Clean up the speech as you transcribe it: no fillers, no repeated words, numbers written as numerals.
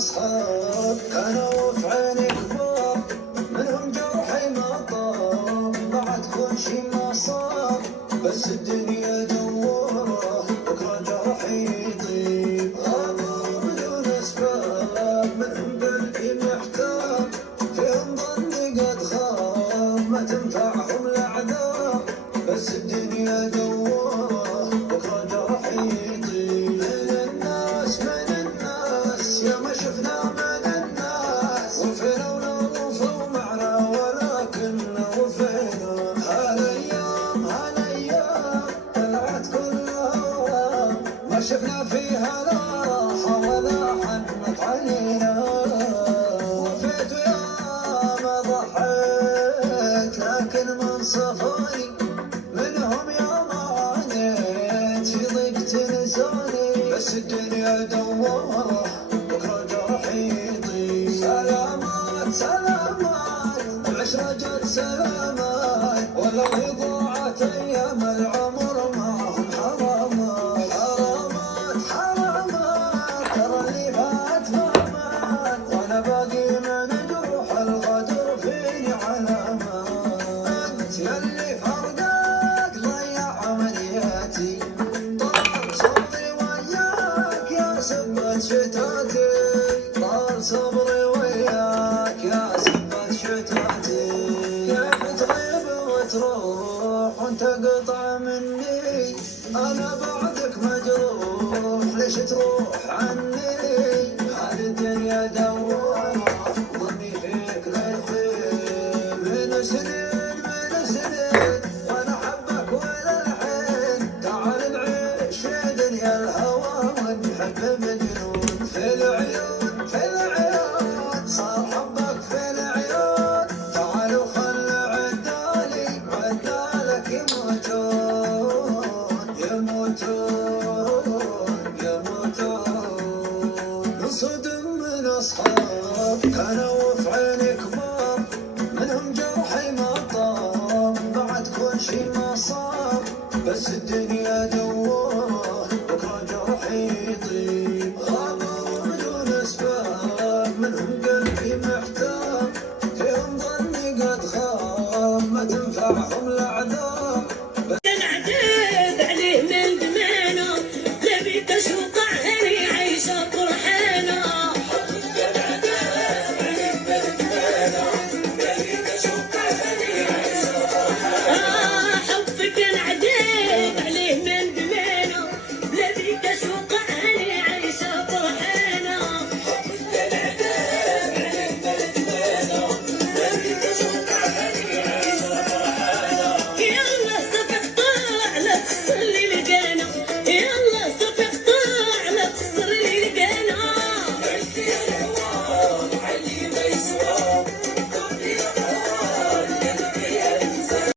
أصحاب كانوا في عيني كبار، منهم جرحي ما طاب، بعد كل شي ما صار، بس الدنيا دواره بكرة جرحي يطيب. غابوا بدون أسباب، منهم قلبي محتار، فيهم ظني قد خاب، ما تنفعهم الأعذار، بس الدنيا دواره بكرة جرحي يطيب. شفنا من الناس وفينا ونوفوا معنا، ولكن وفينا هالايام هالايام طلعت كلها ما شفنا فيها لا راحة ولا حنت علينا. وفيت ويا ما ضحيت لكن من صفاني منهم يا ما عانيت في ضيق تنساني، بس الدنيا دواره سلامات سلامات العشرة جت سلامات، ولو هي ضاعت أيام العمر معهم حرامات. حرامات حرامات ترى اللي فات ما مات، وأنا باقي من جروح الغدر فيني علامات. أنت ياللي فرقك ضيع عملياتي، طال صبري وياك يا سبة شتاتي، طال صبري وياك يا سبة شتاتي. كيف تغيب وتروح وانت قطع مني، انا بعدك مجروح ليش تروح عني. هذه الدنيا دوارة ظني فيك لا يخيب، من سنين وانا حبك ولا الحين، تعال نعيش في دنيا الهوى ونحب مجنون. في العيون في العيون صار حبك في العيون، تعالوا خل عدالك يموتون نصدم من أصحاب كانوا في عيني كبار، منهم جرحي ما طاب، بعد كل شي ما صار، بس الدنيا دواره بكرة جرحي يطيب. غابوا بدون أسباب، منهم